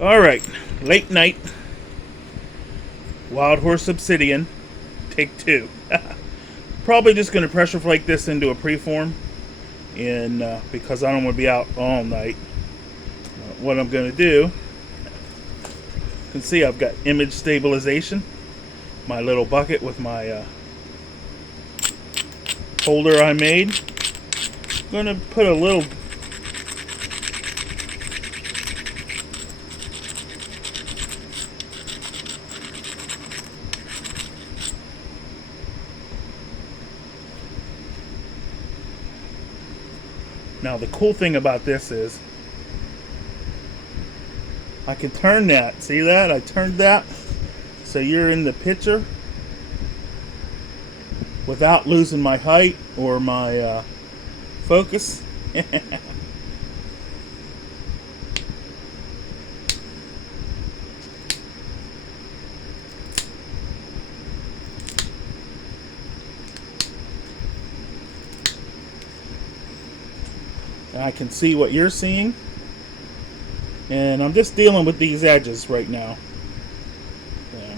Alright, late night, Wildhorse obsidian, take two. Probably just going to pressure flake this into a preform, and because I don't want to be out all night, what I'm going to do, you can see I've got image stabilization, my little bucket with my holder I made. I'm going to put a little Now the cool thing about this is I can turn that. See that? I turned that so you're in the picture without losing my height or my focus. I can see what you're seeing, and I'm just dealing with these edges right now. Yeah.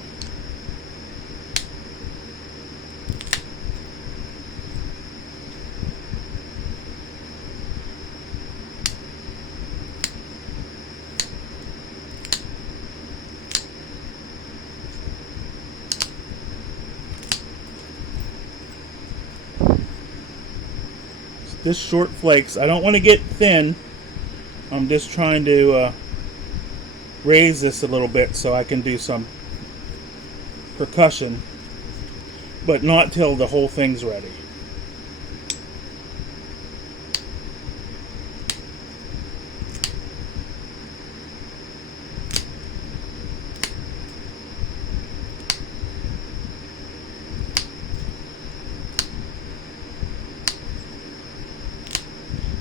This short flakes. I don't want to get thin. I'm just trying to raise this a little bit so I can do some percussion, but not till the whole thing's ready.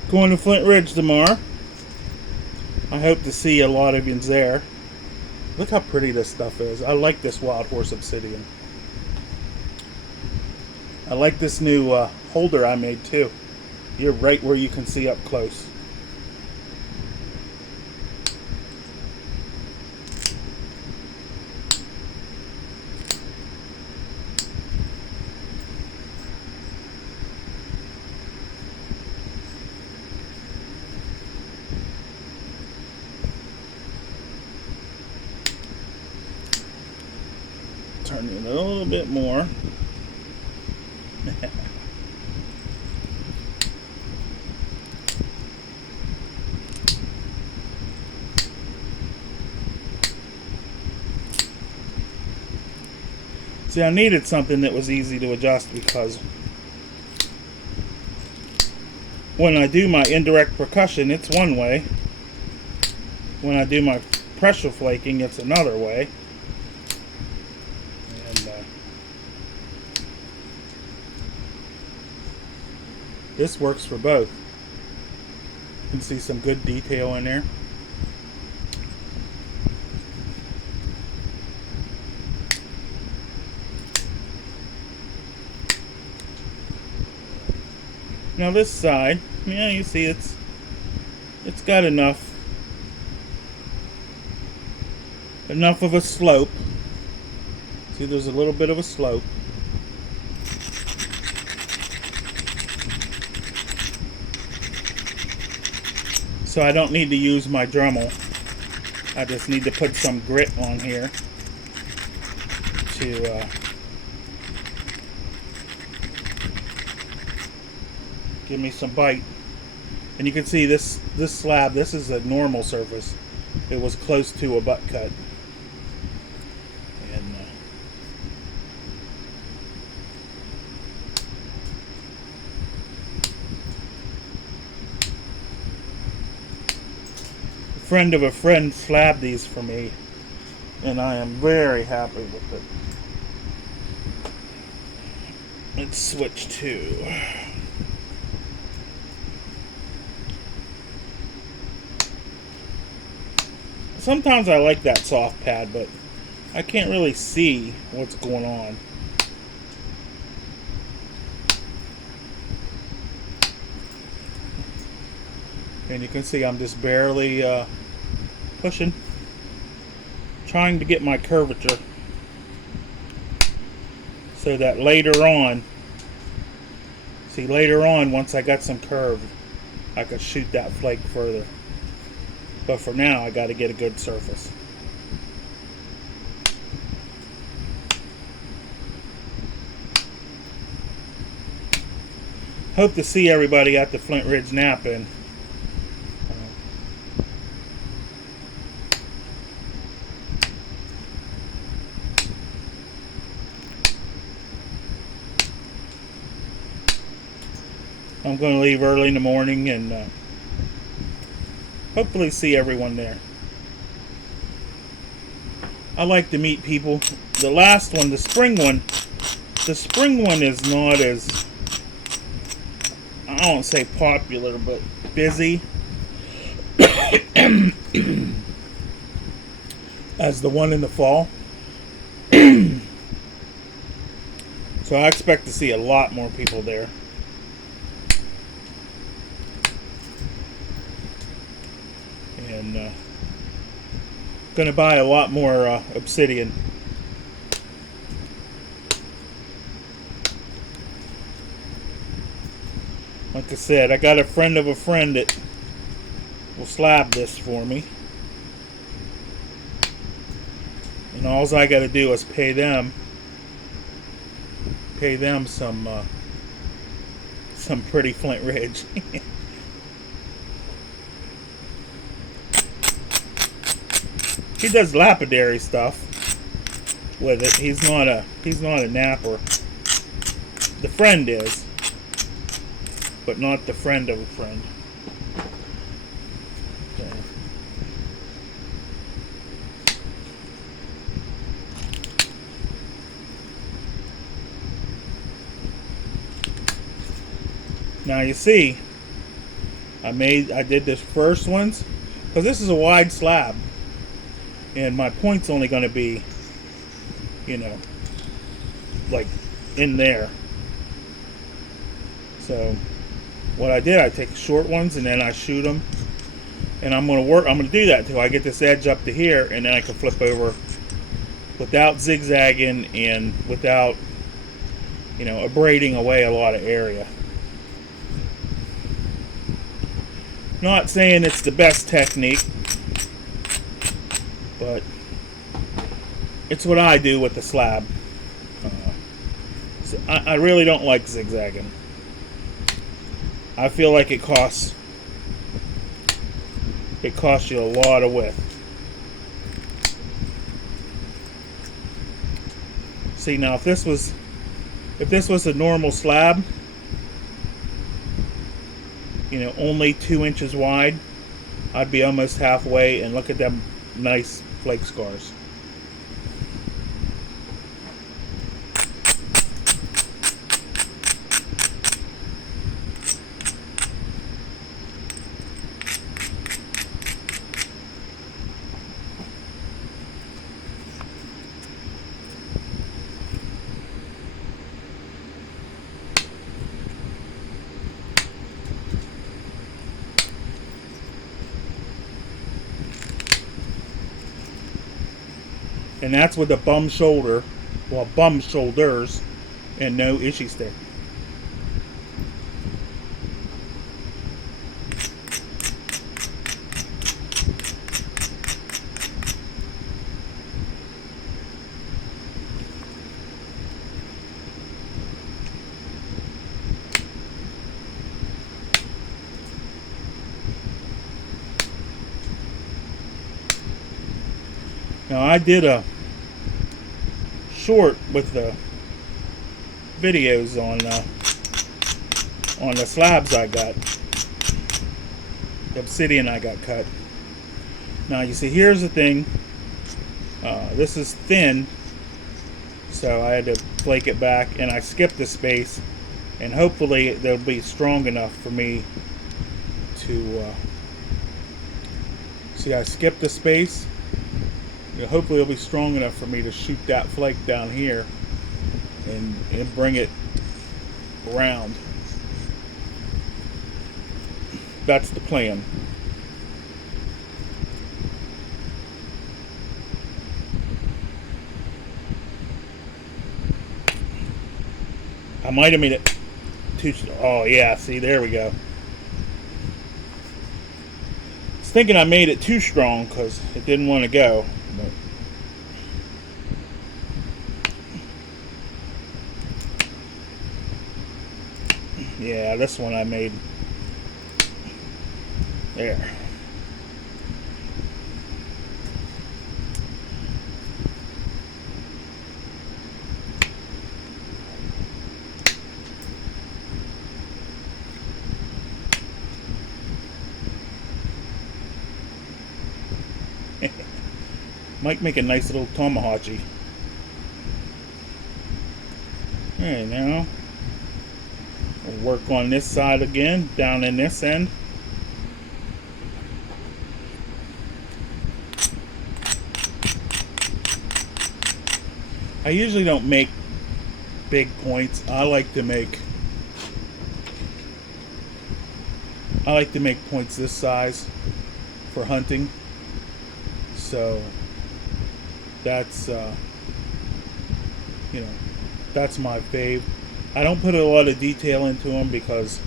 Going to Flint Ridge tomorrow. I hope to see a lot of you there. Look how pretty this stuff is. I like this Wildhorse obsidian. I like this new holder I made too. You're right where you can see up close. Turn it a little bit more. See, I needed something that was easy to adjust because when I do my indirect percussion, it's one way. When I do my pressure flaking, it's another way. This works for both. You can see some good detail in there. Now this side, yeah, you see it's got enough of a slope. See, there's a little bit of a slope. So I don't need to use my Dremel. I just need to put some grit on here to give me some bite. And you can see this slab, this is a normal surface. It was close to a butt cut. And friend of a friend slabbed these for me, and I am very happy with it. Let's switch to sometimes I like that soft pad, but I can't really see what's going on. And you can see I'm just barely pushing. trying to get my curvature so that later on, once I got some curve, I could shoot that flake further. But for now, I got to get a good surface. Hope to see everybody at the Flint Ridge Knapping. I'm going to leave early in the morning and hopefully see everyone there. I like to meet people. The last one, the spring one is not as, I won't say popular, but busy as the one in the fall. So I expect to see a lot more people there. And gonna buy a lot more obsidian. Like I said, I got a friend of a friend that will slab this for me, and all I got to do is pay them some pretty Flint Ridge. He does lapidary stuff with it. He's not a napper. The friend is, but not the friend of a friend. Okay. Now you see, I did this first ones because this is a wide slab. And my point's only going to be, like in there. So what I did, I take short ones and then I shoot them. And I'm going to do that till I get this edge up to here, and then I can flip over without zigzagging and without, abrading away a lot of area. Not saying it's the best technique, but it's what I do with the slab. So I really don't like zigzagging. I feel like it costs you a lot of width. See, now if this was a normal slab, only 2 inches wide, I'd be almost halfway, and look at them nice flake scars. And that's with a bum shoulder, well, bum shoulders, and no issue stick. Now I did a short with the videos on the slabs I got, the obsidian I got cut. Now you see, here's the thing. This is thin, so I had to flake it back, and I skipped the space, and hopefully they'll be strong enough for me to see. I skipped the space. Hopefully it'll be strong enough for me to shoot that flake down here and bring it around. That's the plan. I might have made it too. Oh yeah, see, there we go. I was thinking I made it too strong because it didn't want to go. But yeah, this one I made there. Might make a nice little tomahawk-y. Okay, now we'll work on this side again, down in this end. I usually don't make big points. I like to make points this size for hunting. So that's that's my fave. I don't put a lot of detail into them because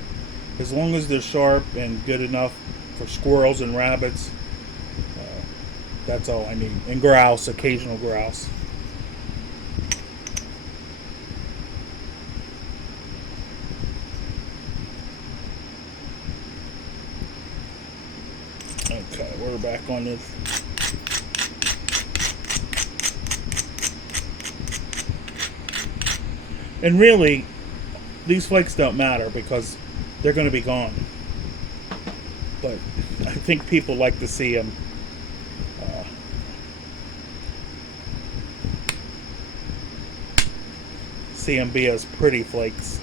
as long as they're sharp and good enough for squirrels and rabbits, that's all I need. And grouse, occasional grouse. Okay, we're back on this. And really, these flakes don't matter because they're going to be gone. But I think people like to see them be as pretty flakes.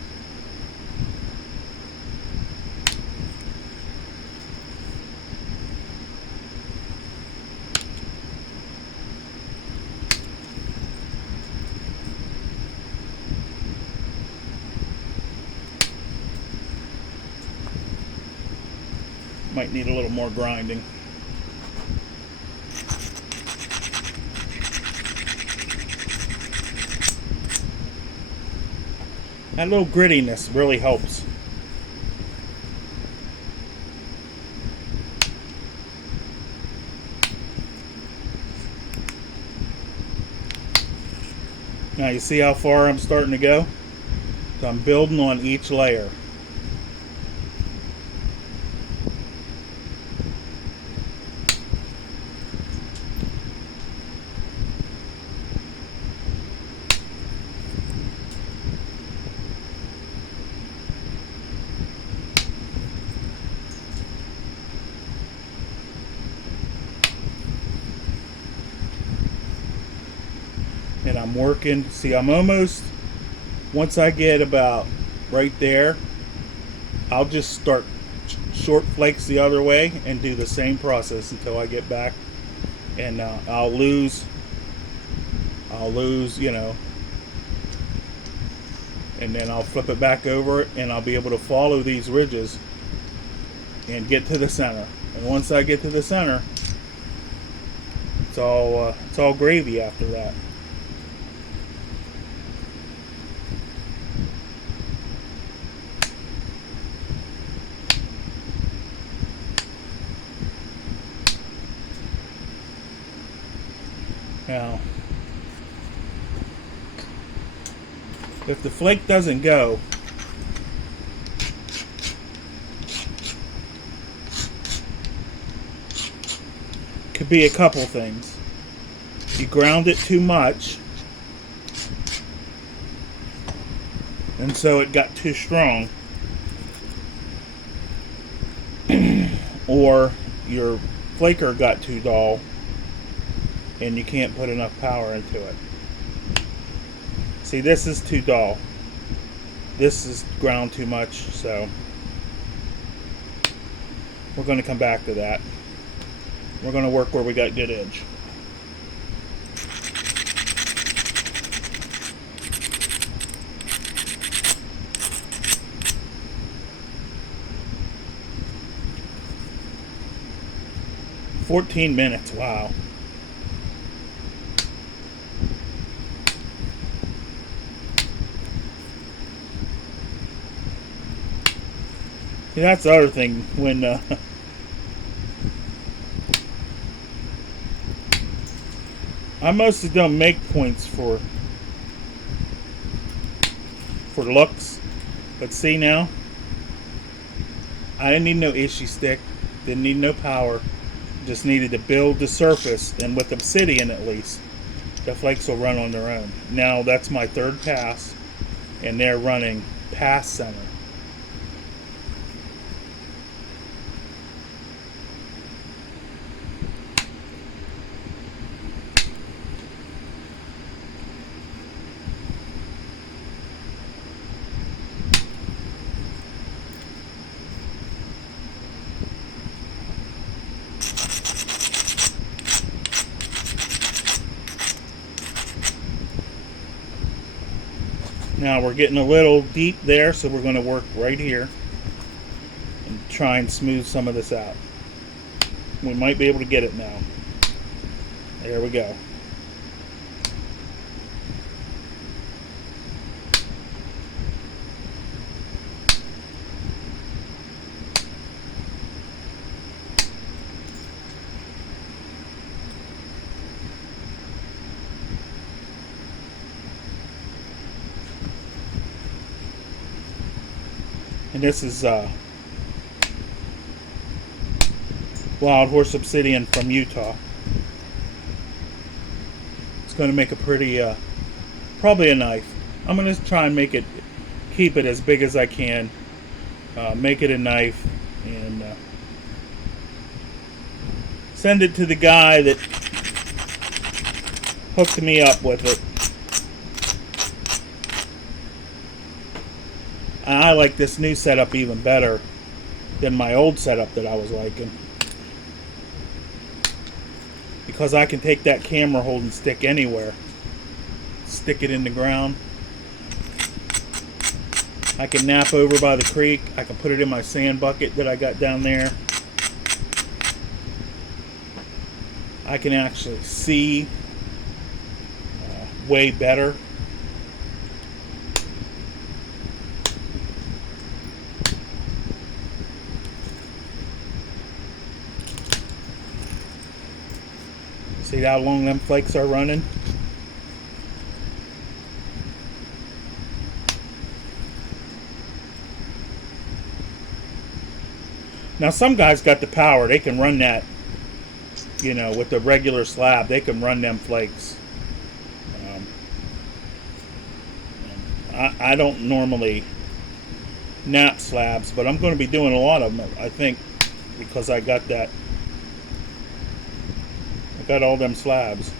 Might need a little more grinding. That little grittiness really helps. Now you see how far I'm starting to go? So I'm building on each layer. And I'm working. See, I'm almost, once I get about right there, I'll just start short flakes the other way and do the same process until I get back. And I'll lose, you know, and then I'll flip it back over and I'll be able to follow these ridges and get to the center. And once I get to the center, it's all gravy after that. Now, if the flake doesn't go, could be a couple things. You ground it too much, and so it got too strong, or your flaker got too dull and you can't put enough power into it. See, this is too dull. This is ground too much, so we're going to come back to that. We're going to work where we got good edge. "14 minutes, wow. See, that's the other thing. When I mostly don't make points for looks, but see now, I didn't need no issue stick, didn't need no power, just needed to build the surface, and with obsidian at least, the flakes will run on their own. Now that's my third pass, and they're running past center. Now we're getting a little deep there, so we're going to work right here and try and smooth some of this out. We might be able to get it now. There we go. And this is Wildhorse obsidian from Utah. It's going to make a pretty, probably a knife. I'm going to try and keep it as big as I can. Make it a knife and send it to the guy that hooked me up with it. I like this new setup even better than my old setup that I was liking, because I can take that camera holding stick anywhere, stick it in the ground. I can nap over by the creek. I can put it in my sand bucket that I got down there. I can actually see way better. See how long them flakes are running? Now some guys got the power. They can run that, you know, with the regular slab. They can run them flakes. I don't normally nap slabs, but I'm going to be doing a lot of them, I think, because I got that. I got all them slabs.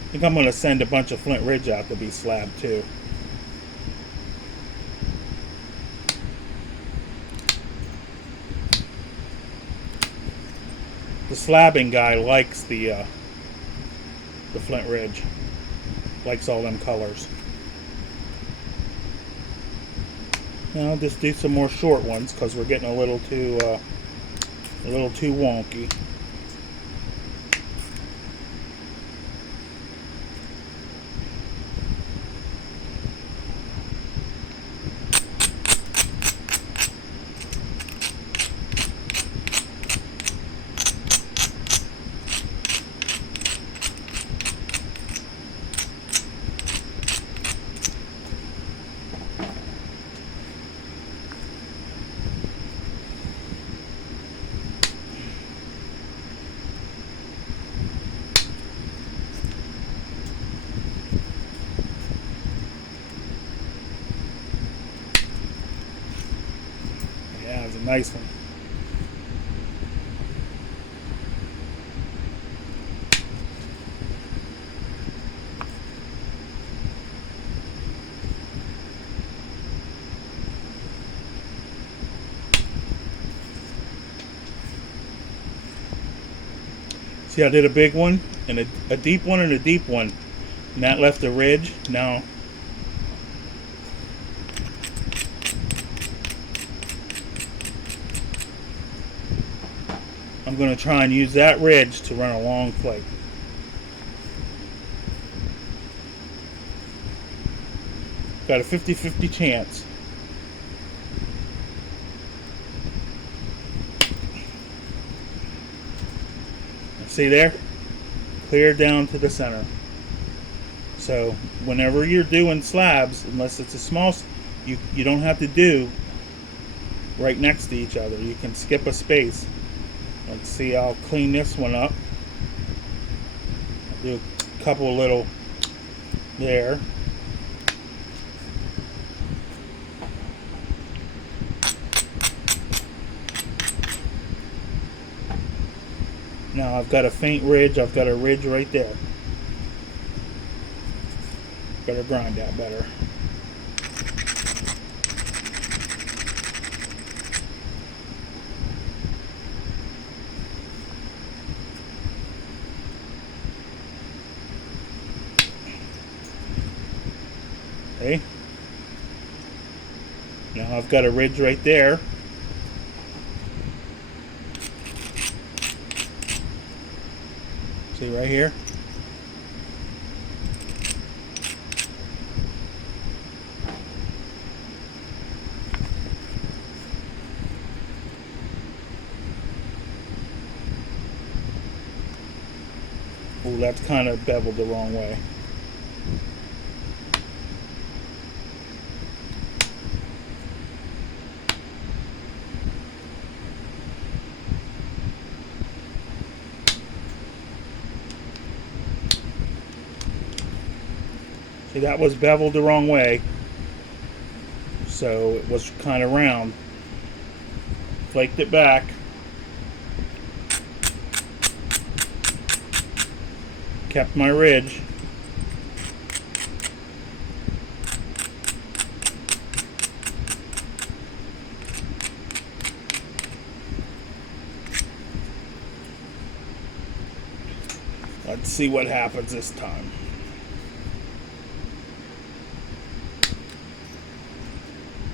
I think I'm going to send a bunch of Flint Ridge out to be slabbed too. The slabbing guy likes the Flint Ridge. Likes all them colors. Now I'll just do some more short ones because we're getting a little too wonky. Yeah, it was a nice one. See, I did a big one and a deep one and a deep one, and that left a ridge. Now I'm going to try and use that ridge to run a long flake. got a 50-50 chance. See there? Clear down to the center. So whenever you're doing slabs, unless it's a small, you don't have to do right next to each other. You can skip a space. Let's see, I'll clean this one up. I'll do a couple little there. Now I've got a faint ridge. I've got a ridge right there. Better grind that better. Okay. Now I've got a ridge right there. See right here? Oh, that's kind of beveled the wrong way. See, that was beveled the wrong way, so it was kind of round. Flaked it back. Kept my ridge. Let's see what happens this time.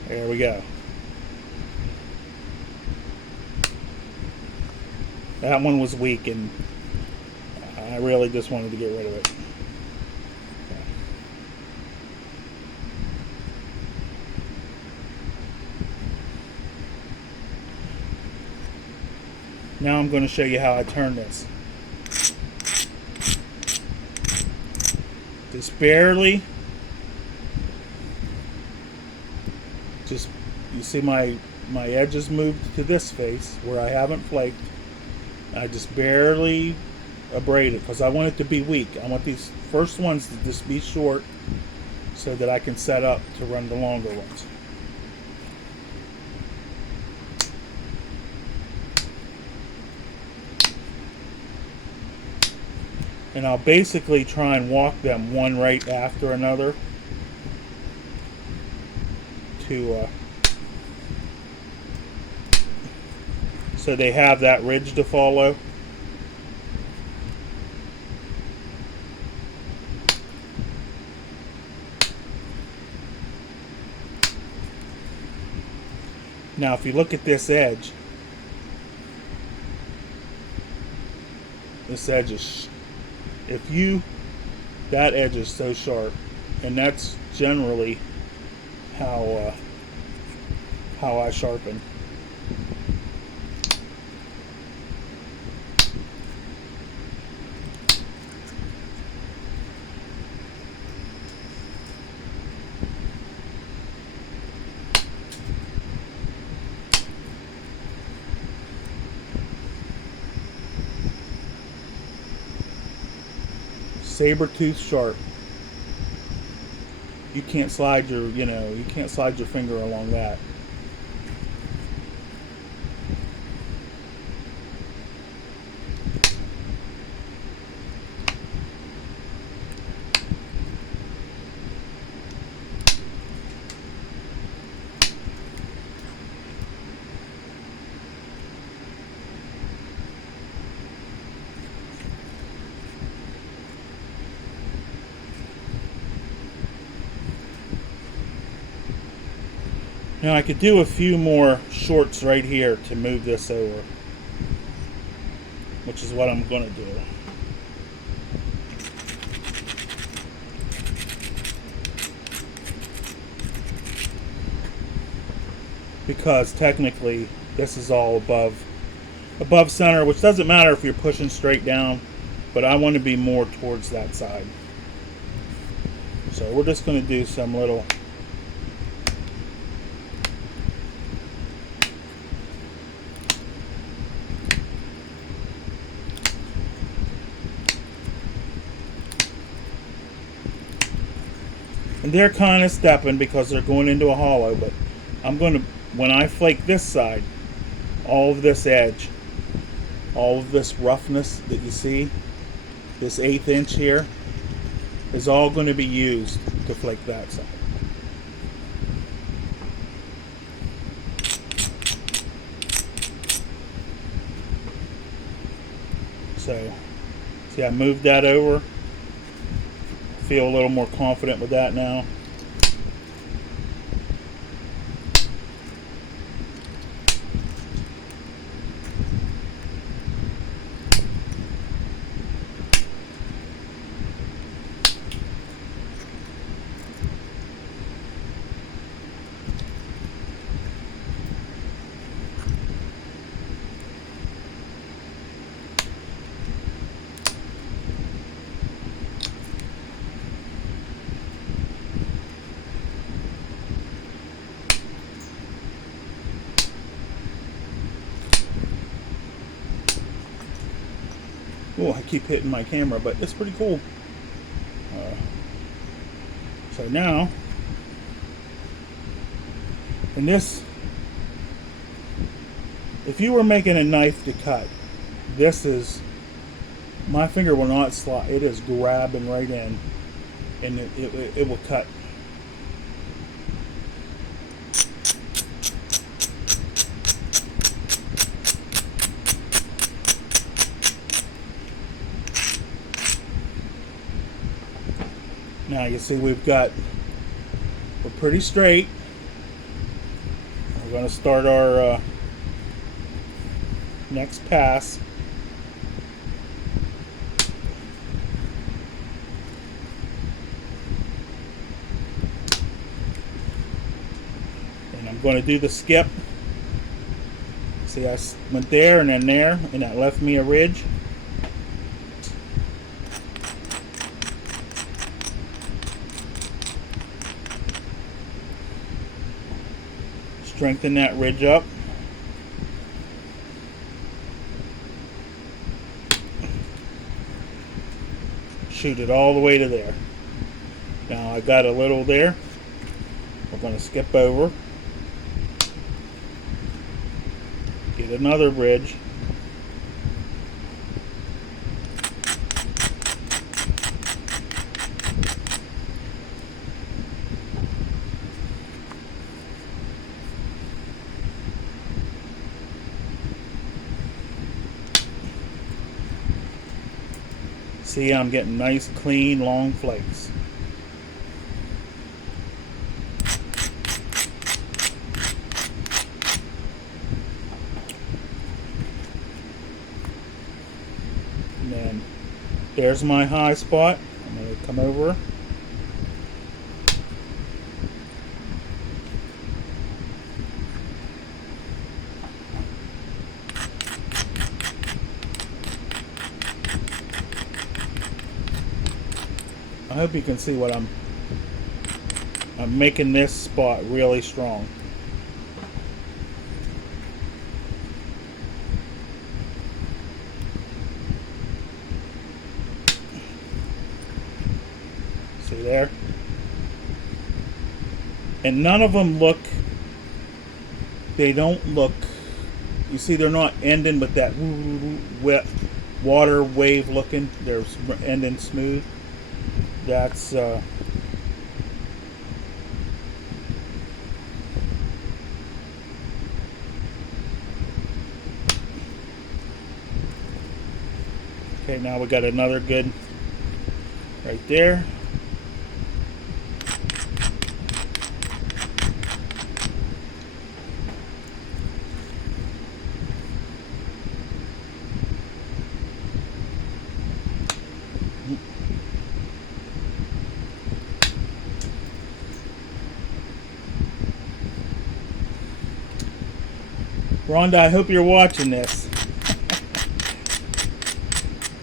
There we go. That one was weak, and I really just wanted to get rid of it. Now I'm going to show you how I turn this. Just barely. Just, you see my edges moved to this face where I haven't flaked. I just barely abrade it because I want it to be weak. I want these first ones to just be short so that I can set up to run the longer ones. And I'll basically try and walk them one right after another to so they have that ridge to follow. Now if you look at this edge, this edge is, that edge is so sharp, and that's generally how I sharpen. Saber tooth sharp. You can't slide your, you can't slide your finger along that. Now I could do a few more shorts right here to move this over, which is what I'm going to do. because technically this is all above center, which doesn't matter if you're pushing straight down, but I want to be more towards that side. So we're just going to do some little and they're kind of stepping because they're going into a hollow, but I'm going to, when I flake this side, all of this edge, all of this roughness that you see, this 1/8 inch here, is all going to be used to flake that side. So, see, I moved that over. Feel a little more confident with that now. Oh, I keep hitting my camera, but it's pretty cool. So now, and this, if you were making a knife to cut, this is, my finger will not slide. It is grabbing right in, and it will cut. Now you see we're pretty straight. We're going to start our next pass. And I'm going to do the skip. See, I went there and then there, and that left me a ridge. Strengthen that ridge up. Shoot it all the way to there. Now I got a little there. We're going to skip over. Get another ridge. See, I'm getting nice, clean, long flakes. And then there's my high spot. I'm going to come over. I hope you can see what I'm making this spot really strong. See there? And none of them look, they don't look, you see they're not ending with that wet water wave looking, they're ending smooth. That's okay, now we got another good right there. Rhonda, I hope you're watching this.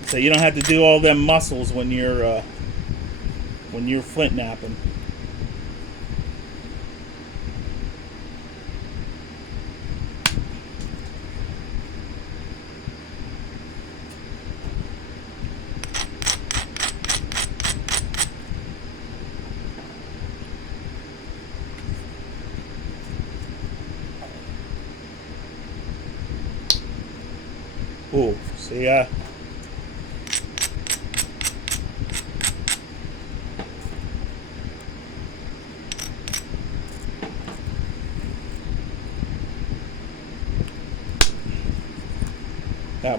So you don't have to do all them muscles when you're flint knapping. Ooh, see, that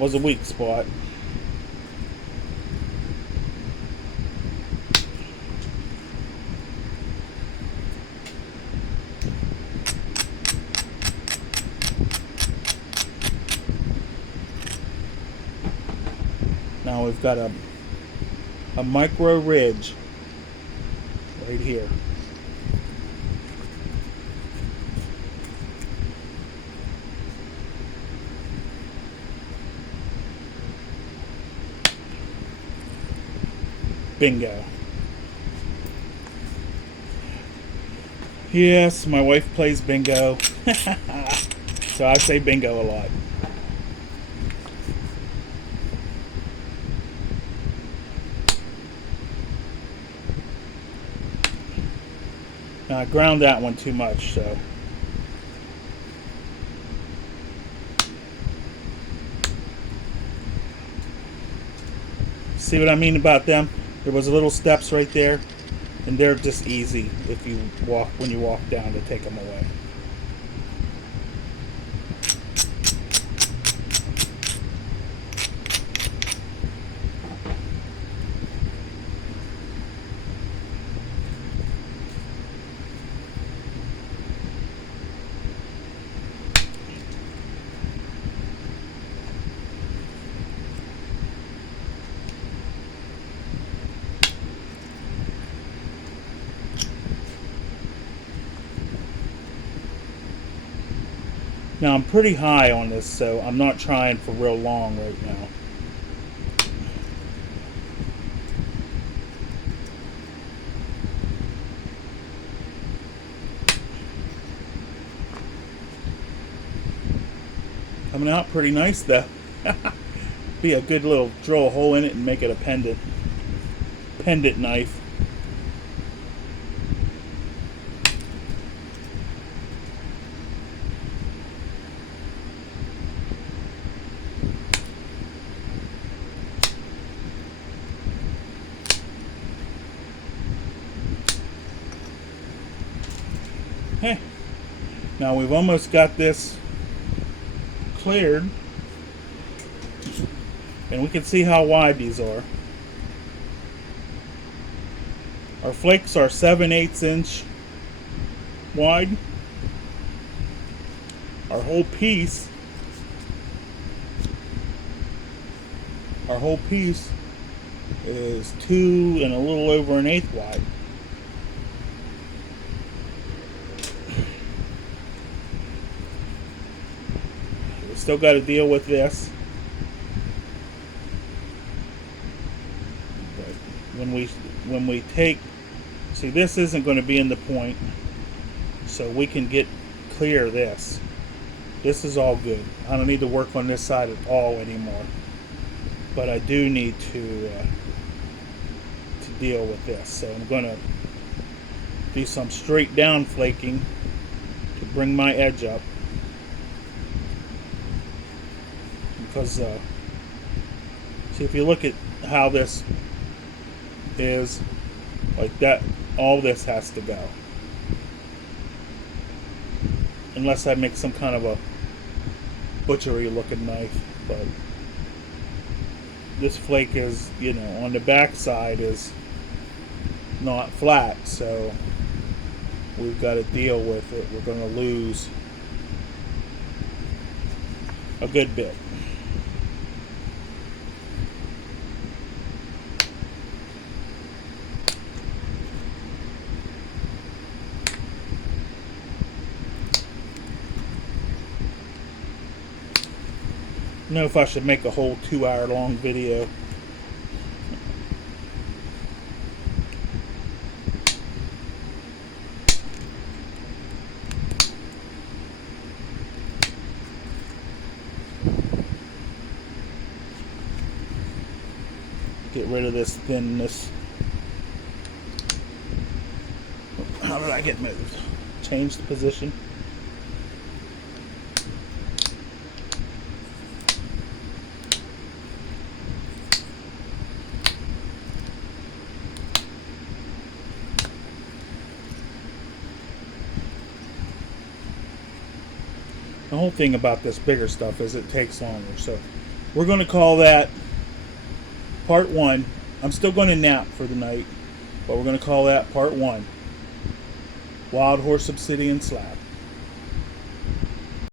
was a weak spot. Now we've got a micro ridge right here. Bingo. Yes, my wife plays bingo. So I say bingo a lot. Now I ground that one too much, so. See what I mean about them? There was little steps right there, and they're just easy if you walk when you walk down to take them away. Now I'm pretty high on this, so I'm not trying for real long right now. Coming out pretty nice though. Be a good little drill a hole in it and make it a pendant knife. Okay. Now we've almost got this cleared, and we can see how wide these are. Our flakes are 7/8 inch wide. Our whole piece is 2 and a little over 1/8 wide. Still got to deal with this. But when we take, see, this isn't going to be in the point, so we can clear this. This is all good. I don't need to work on this side at all anymore. But I do need to deal with this. So I'm going to do some straight down flaking to bring my edge up. Because, see, if you look at how this is, like that, all this has to go. Unless I make some kind of a butchery looking knife. But this flake is, you know, on the back side is not flat, so we've got to deal with it. We're going to lose a good bit. don't know if I should make a whole 2-hour long video. Get rid of this thinness. How did I get moved? Change the position. The whole thing about this bigger stuff is it takes longer. So we're going to call that part 1. I'm still going to nap for the night, but we're going to call that part 1. Wildhorse obsidian slab.